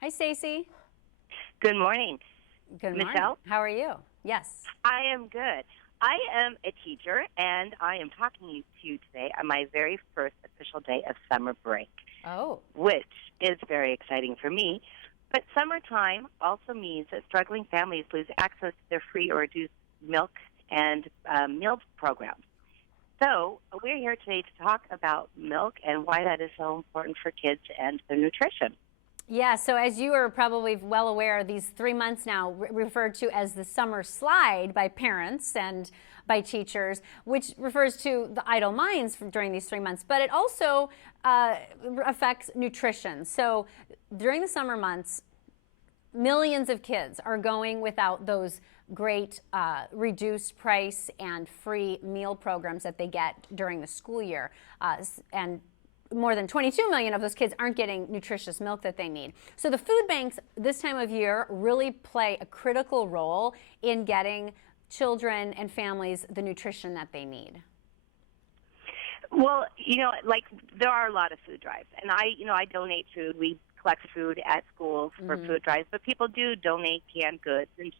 Hi, Stacy. Good morning, Good morning. Michelle. How are you? Yes. I am good. I am a teacher, and I am talking to you today on my very first official day of summer break, Oh, which is very exciting for me. But summertime also means that struggling families lose access to their free or reduced milk and meal programs. So we're here today to talk about milk and why that is so important for kids and their nutrition. yeah. So, as you are probably well aware, these 3 months now referred to as the summer slide by parents and by teachers, which refers to the idle minds during these 3 months, but it also affects nutrition. So, during the summer months, millions of kids are going without those great reduced price and free meal programs that they get during the school year. And more than 22 million of those kids aren't getting nutritious milk that they need. So the food banks this time of year really play a critical role in getting children and families the nutrition that they need. Well, like there are a lot of food drives, and I donate food. We collect food at schools for food drives, but people do donate canned goods and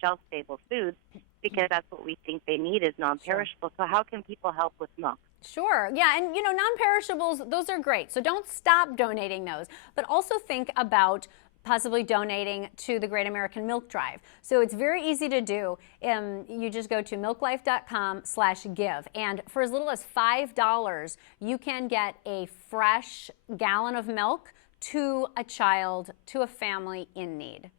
shelf-stable foods because that's what we think they need is non-perishable. So how can people help with milk? Sure. Yeah. And, non-perishables, those are great. So don't stop donating those, but also think about possibly donating to the Great American Milk Drive. So it's very easy to do. You just go to milklife.com/give. And for as little as $5, you can get a fresh gallon of milk to a child, to a family in need.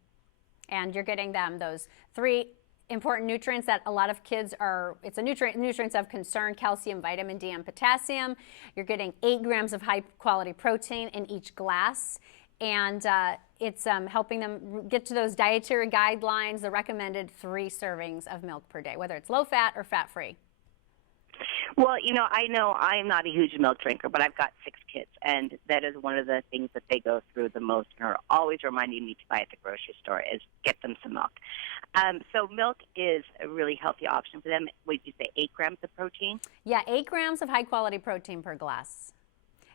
And you're getting them those three important nutrients that a lot of kids are. It's a nutrients of concern: calcium, vitamin D, and potassium. You're getting 8 grams of high quality protein in each glass, and it's helping them get to those dietary guidelines, the recommended 3 servings of milk per day, whether it's low fat or fat free. Well, I know I'm not a huge milk drinker, but I've got 6 kids, and that is one of the things that they go through the most and are always reminding me to buy at the grocery store is get them some milk. So milk is a really healthy option for them. What did you say, 8 grams of protein? Yeah, 8 grams of high quality protein per glass.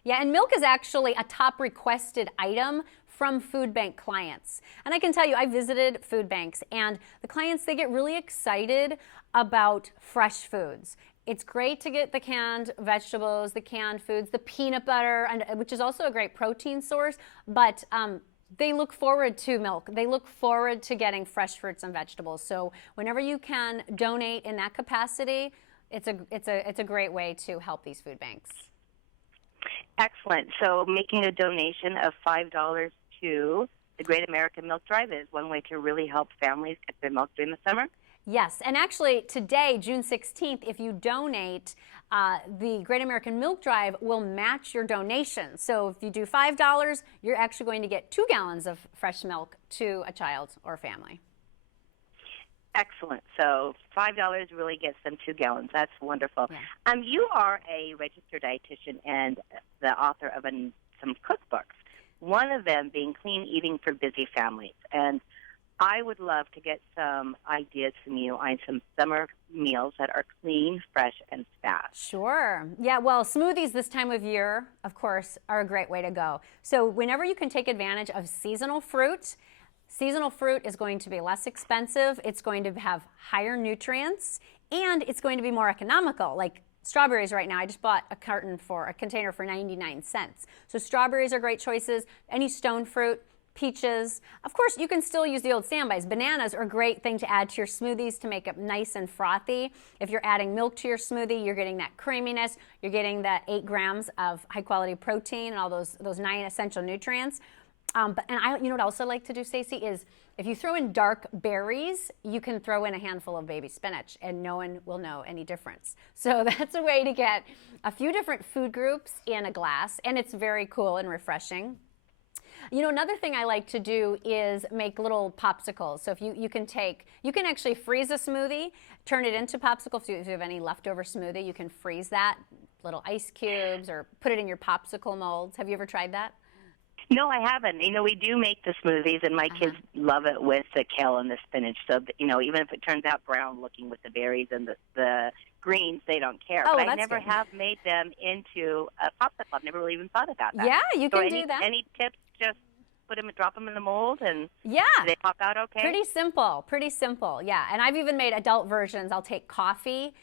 Yeah, and milk is actually a top requested item from food bank clients. And I can tell you, I visited food banks, and the clients, they get really excited about fresh foods. It's great to get the canned vegetables, the canned foods, the peanut butter, which is also a great protein source, but they look forward to milk. They look forward to getting fresh fruits and vegetables. So whenever you can donate in that capacity, it's a great way to help these food banks. Excellent. So making a donation of $5 to the Great American Milk Drive is one way to really help families get their milk during the summer. Yes, and actually today, June 16th, if you donate, the Great American Milk Drive will match your donation. So if you do $5, you're actually going to get 2 gallons of fresh milk to a child or family. Excellent. So $5 really gets them 2 gallons. That's wonderful. Yeah. You are a registered dietitian and the author of some cookbooks, one of them being Clean Eating for Busy Families. And I would love to get some ideas from you on some summer meals that are clean, fresh, and fast. Sure. Yeah, well, smoothies this time of year, of course, are a great way to go. So whenever you can take advantage of seasonal fruit is going to be less expensive, it's going to have higher nutrients, and it's going to be more economical. Like strawberries right now, I just bought a container for 99 cents. So strawberries are great choices. Any stone fruit, peaches. Of course, you can still use the old standbys. Bananas are a great thing to add to your smoothies to make it nice and frothy. If you're adding milk to your smoothie, you're getting that creaminess. You're getting that 8 grams of high-quality protein and all those 9 essential nutrients. You know what I also like to do, Stacey, is if you throw in dark berries, you can throw in a handful of baby spinach, and no one will know any difference. So that's a way to get a few different food groups in a glass, and it's very cool and refreshing. Another thing I like to do is make little popsicles. So if you can actually freeze a smoothie, turn it into popsicle. If you have any leftover smoothie, you can freeze that, little ice cubes, or put it in your popsicle molds. Have you ever tried that? No, I haven't. We do make the smoothies, and my kids love it with the kale and the spinach. So, even if it turns out brown looking with the berries and the greens, they don't care. Oh, but that's I never good. have made them into a popsicle. I've never really even thought about that. Yeah, you can do that. Any tips? Just drop them in the mold, and Yeah. they pop out okay? Pretty simple, yeah. And I've even made adult versions. I'll take coffee,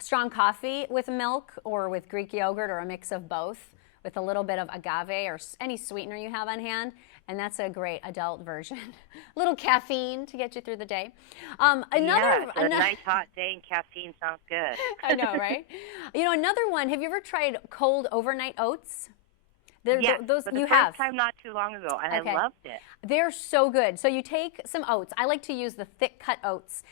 strong coffee with milk or with Greek yogurt or a mix of both with a little bit of agave or any sweetener you have on hand. And that's a great adult version. A little caffeine to get you through the day. A nice hot day and caffeine sounds good. I know, right? Another one, have you ever tried cold overnight oats? Yes, those but the you first have. time not too long ago, and Okay. I loved it. They're so good. So you take some oats. I like to use the thick cut oats.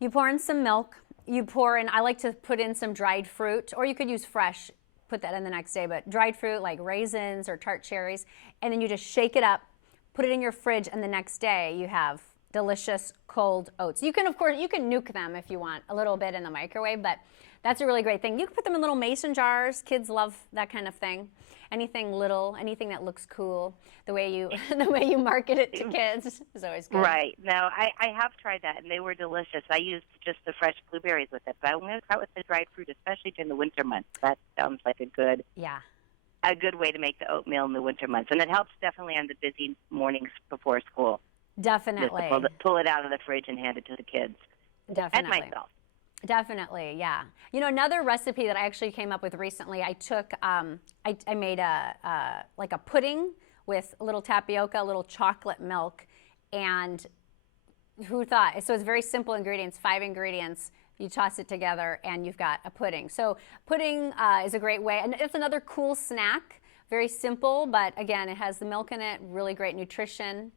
You pour in some milk. I like to put in some dried fruit, or you could use fresh, put that in the next day, but dried fruit like raisins or tart cherries, and then you just shake it up, put it in your fridge, and the next day you have delicious cold oats. You can, of course, nuke them if you want a little bit in the microwave, but that's a really great thing. You can put them in little mason jars. Kids love that kind of thing. Anything little, anything that looks cool, the way you market it to kids is always good. Right. Now, I have tried that, and they were delicious. I used just the fresh blueberries with it, but I'm going to try with the dried fruit, especially during the winter months. That sounds like a good way to make the oatmeal in the winter months, and it helps definitely on the busy mornings before school. Definitely. Just to pull it out of the fridge and hand it to the kids. Definitely. And myself. Definitely, yeah. Another recipe that I actually came up with recently, I took, I made like a pudding with a little tapioca, a little chocolate milk, and who thought? So it's very simple ingredients, 5 ingredients. You toss it together and you've got a pudding. So pudding is a great way, and it's another cool snack. Very simple, but again, it has the milk in it, really great nutrition.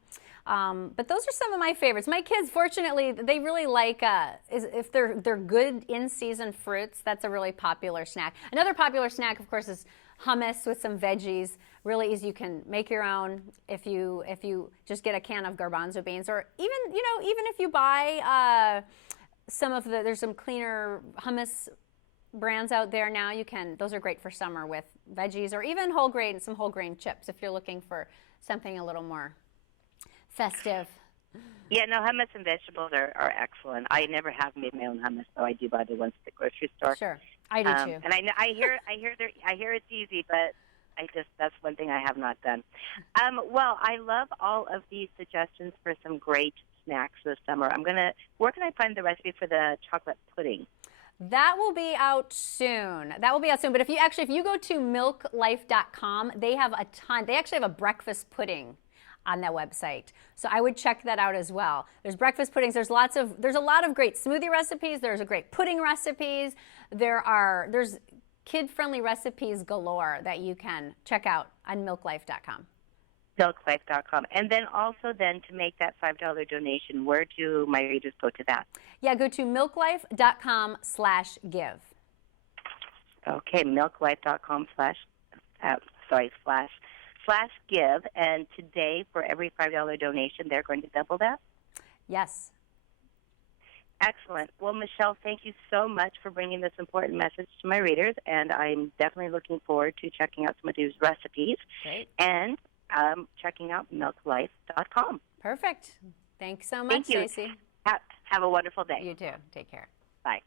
But those are some of my favorites. My kids, fortunately, they really like, if they're good in-season fruits, that's a really popular snack. Another popular snack, of course, is hummus with some veggies. Really easy. You can make your own if you just get a can of garbanzo beans, or even if you buy there's some cleaner hummus brands out there now. Those are great for summer with veggies, or even some whole grain chips if you're looking for something a little more festive. Yeah, no, hummus and vegetables are excellent. I never have made my own hummus, though I do buy the ones at the grocery store. Sure, I do too. And I hear it's easy, but that's one thing I have not done. Well, I love all of these suggestions for some great snacks this summer. Where can I find the recipe for the chocolate pudding? That will be out soon. But if you go to milklife.com, they have a ton. They actually have a breakfast pudding on that website. So I would check that out as well. There's breakfast puddings. There's a lot of great smoothie recipes. There's a great pudding recipes. There's kid-friendly recipes galore that you can check out on milklife.com. Milklife.com. And then also to make that $5 donation, where do my readers go to that? Yeah, go to milklife.com/give. Okay, milklife.com /give. And today, for every $5 donation, they're going to double that? Yes. Excellent. Well, Michelle, thank you so much for bringing this important message to my readers, and I'm definitely looking forward to checking out some of these recipes. Great. And checking out milklife.com. Perfect. Thanks so much, Thank you. Stacey. Have a wonderful day. You too. Take care. Bye.